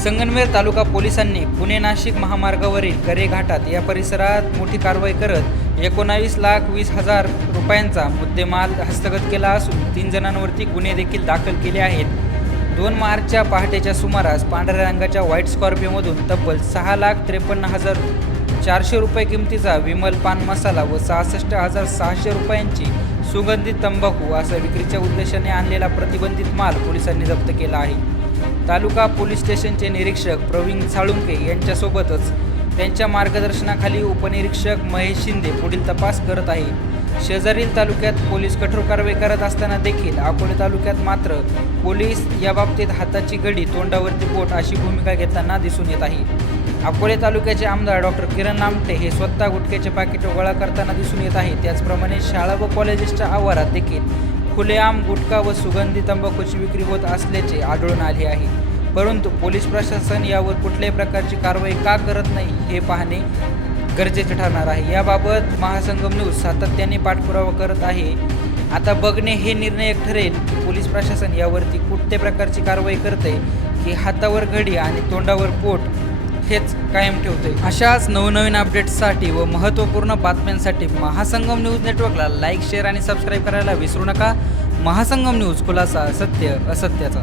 संगमनेर तालुका पोलिसांनी पुणे नाशिक महामार्गावरील करे घाटात या परिसरात मोठी कारवाई करत 19,20,000 रुपयांचा मुद्देमाल हस्तगत केला असून 3 जणांवरती गुन्हे देखील दाखल केले आहेत। 2 मार्चच्या पहाटेच्या सुमारास पांढऱ्या रंगाच्या व्हाईट स्कॉर्पिओमधून तब्बल 6,53,400 रुपये किमतीचा विमल पान मसाला व 66,600 रुपयांची सुगंधित तंबाखू असा विक्रीच्या उद्देशाने आणलेला प्रतिबंधित माल पोलिसांनी जप्त केला आहे। तालुका पोलीस स्टेशनचे निरीक्षक प्रवीण साळुंके यांच्यासोबतच त्यांच्या मार्गदर्शनाखाली उपनिरीक्षक महेश शिंदे पुढील तपास करत आहे। शेजारील तालुक्यात पोलीस कठोर कारवाई करत असताना देखील अकोले तालुक्यात मात्र पोलीस या बाबतीत हाताची घडी तोंडावरती पोट अशी भूमिका घेताना दिसून येत आहे। अकोले तालुक्याचे आमदार डॉक्टर किरण नामटे हे स्वतः गुटख्याचे पाकिट गोळा करताना दिसून येत आहे। त्याचप्रमाणे शाळा व कॉलेजेसच्या आवारात देखील खुलेआम गुटखा व सुगंधी तंबाखूची विक्री होत असल्याचे आढळून आले आहे। परंतु पोलीस प्रशासन यावर कुठल्याही प्रकारची कारवाई का करत नाही हे पाहणे गरजेचे ठरणार आहे। याबाबत महासंगम न्यूज सातत्याने पाठपुरावा करत आहे। आता बघणे हे निर्णायक ठरेल की पोलीस प्रशासन यावरती कुठल्या प्रकारची कारवाई करते की हातावर घडी आणि तोंडावर पोट हेच कायम ठेवते। अशाच नवनवीन अपडेट्ससाठी व महत्त्वपूर्ण बातम्यांसाठी महासंगम न्यूज नेटवर्कला लाईक, शेअर आणि सबस्क्राईब करायला विसरू नका। महासंगम न्यूज, खुलासा सत्य असत्याचा।